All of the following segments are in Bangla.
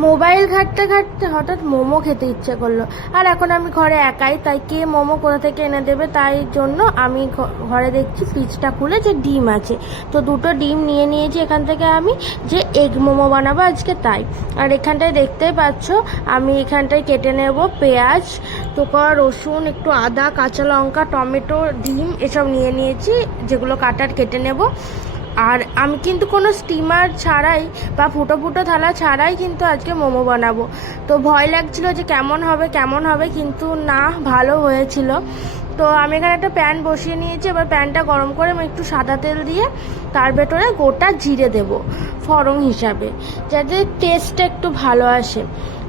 মোবাইল ঘাঁটতে ঘাঁটতে হঠাৎ মোমো খেতে ইচ্ছে করলো। আর এখন আমি ঘরে একাই, তাই কে মোমো কোথা থেকে এনে দেবে, তাই জন্য আমি ঘরে দেখছি ফ্রিজটা খুলে যে ডিম আছে, তো দুটো ডিম নিয়ে নিয়েছি এখান থেকে, আমি যে এগ মোমো বানাবো আজকে তাই। আর এখানটায় দেখতেই পাচ্ছ আমি এখানটায় কেটে নেব পেঁয়াজ, তোকা, রসুন, একটু আদা, কাঁচা লঙ্কা, টমেটো, ডিম এসব নিয়ে নিয়েছি, যেগুলো কাটার কেটে নেব। আর আমি কিন্তু কোনো স্টিমার ছাড়াই বা ফুটো ফুটো থালা ছাড়াই কিন্তু আজকে মোমো বানাবো। তো ভয় লাগছিল যে কেমন হবে, কিন্তু না, ভালো হয়েছিল। তো আমি এখানে একটা প্যান বসিয়ে নিয়েছি, এবার প্যানটা গরম করে আমি একটু সাদা তেল দিয়ে তার ভেতরে গোটা জিরে দেব ফোড়ন হিসাবে, যাতে টেস্টটা একটু ভালো আসে।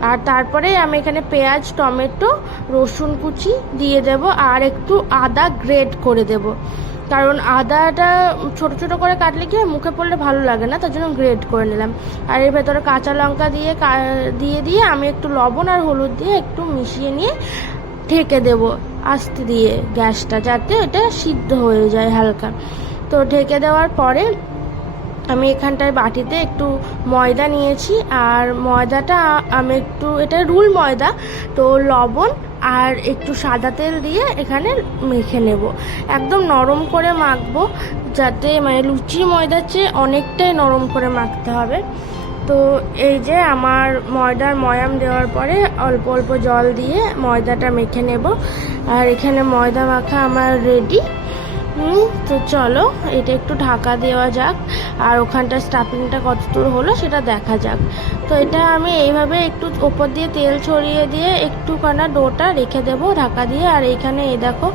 আর তারপরে আমি এখানে পেঁয়াজ, টমেটো, রসুন কুচি দিয়ে দেব, আর একটু আদা গ্রেট করে দেব, কারণ আদাটা ছোট ছোট করে কাটলে কি মুখে পড়লে ভালো লাগে না, তার জন্য গ্রেট করে নিলাম। আর এর ভেতরে কাঁচা লঙ্কা দিয়ে আমি একটু লবণ আর হলুদ দিয়ে একটু মিশিয়ে নিয়ে ঢেকে দেব আস্তে দিয়ে গ্যাসটা, যাতে এটা সিদ্ধ হয়ে যায় হালকা। তো ঢেকে দেওয়ার পরে আমি এখানটায় বাটিতে একটু ময়দা নিয়েছি, আর ময়দাটা আমি একটু, এটা রুল ময়দা, তো লবণ আর একটু সাদা তেল দিয়ে এখানে মেখে নেব, একদম নরম করে মাখবো, যাতে মানে লুচির ময়দার চেয়ে অনেকটাই নরম করে মাখতে হবে। তো এই যে আমার ময়দার ময়াম দেওয়ার পরে অল্প অল্প জল দিয়ে ময়দাটা মেখে নেব, আর এখানে ময়দা মাখা আমার রেডি। তো চলো এটা একটু ঢাকা দেওয়া যাক, আর ওখানটা স্টাফিংটা কতদূর হলো সেটা দেখা যাক। তো এটা আমি এইভাবে একটু ওপর দিয়ে তেল ছড়িয়ে দিয়ে একটুখানা ডোটা রেখে দেবো ঢাকা দিয়ে। আর এইখানে এই দেখো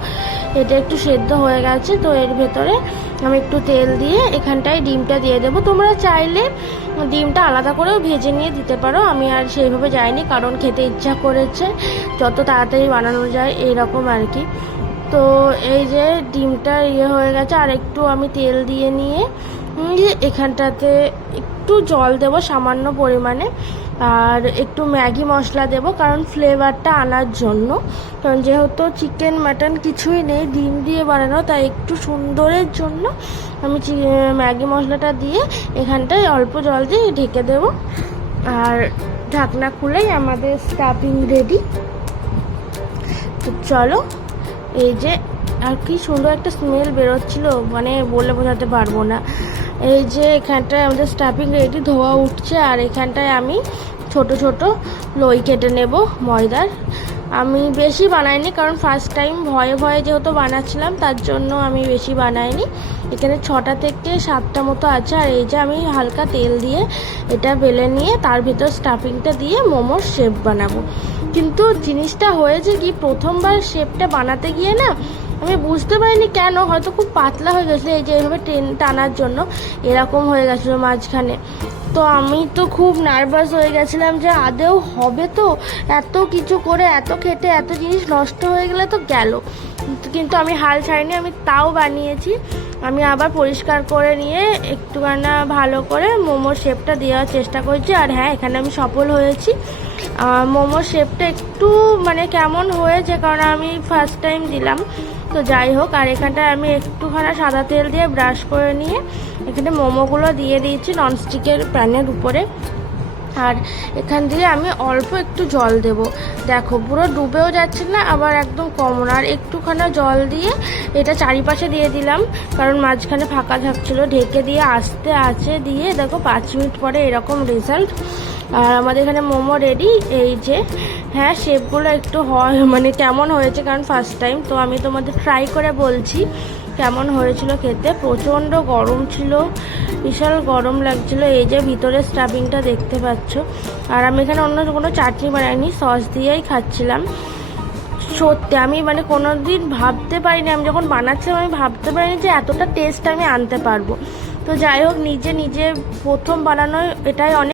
এটা একটু সেদ্ধ হয়ে গেছে, তো এর ভেতরে আমি একটু তেল দিয়ে এখানটায় ডিমটা দিয়ে দেবো। তোমরা চাইলে ডিমটা আলাদা করেও ভেজে নিয়ে দিতে পারো, আমি আর সেইভাবে যাইনি, কারণ খেতে ইচ্ছা করেছে, যত তাড়াতাড়ি বানানো যায় এইরকম আর কি। তো এই যে ডিমটা হয়ে গেছে, আর একটু আমি তেল দিয়ে নিয়ে এখানটাতে একটু জল দেব সামান্য পরিমাণে, আর একটু ম্যাগি মশলা দেব, কারণ ফ্লেভারটা আনার জন্য, কারণ যেহেতু চিকেন মাটন কিছুই নেই, ডিম দিয়ে বানানো, তাই একটু সুন্দরের জন্য আমি ম্যাগি মশলাটা দিয়ে এখানটায় অল্প জল দিয়ে ঢেকে দেব। আর ঢাকনা খুলেই আমাদের স্টাফিং রেডি। তো চলো, এই যে, আর কি সুন্দর একটা স্মেল বেরোচ্ছিল, মানে বলে বোঝাতে পারবো না। এই যে এখানটায় আমাদের স্টাফিং রেডি, ধোয়া উঠছে, আর এখানটায় আমি ছোট ছোট লই কেটে নেব ময়দার। আমি বেশি বানাইনি, কারণ ফার্স্ট টাইম ভয়ে ভয়ে যেহেতু বানাচ্ছিলাম, তার জন্য আমি বেশি বানাইনি। এখানে 6টা থেকে 7টা মতো আছে। আর এই যে আমি হালকা তেল দিয়ে এটা বেলে নিয়ে তার ভিতর স্টাফিংটা দিয়ে মোমোর শেপ বানাবো। কিন্তু জিনিসটা হয়েছে কি, প্রথমবার শেপটা বানাতে গিয়ে না আমি বুঝতে পারিনি কেন, হয়তো খুব পাতলা হয়ে গেছিলো, এই যে এইভাবে টানার জন্য এরকম হয়ে গেছিলো মাঝখানে। তো আমি তো খুব নার্ভাস হয়ে গেছিলাম যে আদেও হবে, তো এত কিছু করে এত খেটে এত জিনিস নষ্ট হয়ে গেলে তো গেল। কিন্তু আমি হাল ছাড়িনি, আমি তাও বানিয়েছি। আমি আবার পরিষ্কার করে নিয়ে একটুখানা ভালো করে মোমোর শেপটা দেওয়ার চেষ্টা করছি। আর হ্যাঁ, এখানে আমি সফল হয়েছি। মোমোর শেপটা একটু মানে কেমন হয়েছে, কারণ আমি ফার্স্ট টাইম দিলাম, তো যাই হোক। আর এখানটায় আমি একটুখানা সাদা তেল দিয়ে ব্রাশ করে নিয়ে এখানে মোমোগুলো দিয়ে দিয়েছি ননস্টিকের প্যানের উপরে। আর এখান দিয়ে আমি অল্প একটু জল দেব, দেখো পুরো ডুবেও যাচ্ছে না, আবার একদম কমন। আর একটুখানা জল দিয়ে এটা চারিপাশে দিয়ে দিলাম, কারণ মাঝখানে ফাঁকা থাকছিলো। ঢেকে দিয়ে আস্তে আছে দিয়ে দেখো 5 মিনিট পরে এরকম রেজাল্ট। আর আমাদের এখানে মোমো রেডি। এই যে হ্যাঁ, শেপগুলো একটু মানে কেমন হয়েছে, কারণ ফার্স্ট টাইম, তো আমি তোমাদের ট্রাই করে বলছি কেমন হয়েছিল খেতে। প্রচণ্ড গরম ছিল, বিশাল গরম লাগছিল। এই যে ভিতরে স্টাফিংটা দেখতে পাচ্ছ। আর আমি এখানে অন্য কোনো চাটনি বানাইনি, সস দিয়েই খাচ্ছিলাম। সত্যি আমি মানে কোনো দিন ভাবতে পারিনি, আমি যখন বানাচ্ছিলাম আমি ভাবতে পারিনি যে এতটা টেস্ট আমি আনতে পারবো। তো যাই হোক, নিজে প্রথম বানানো এটাই অনেক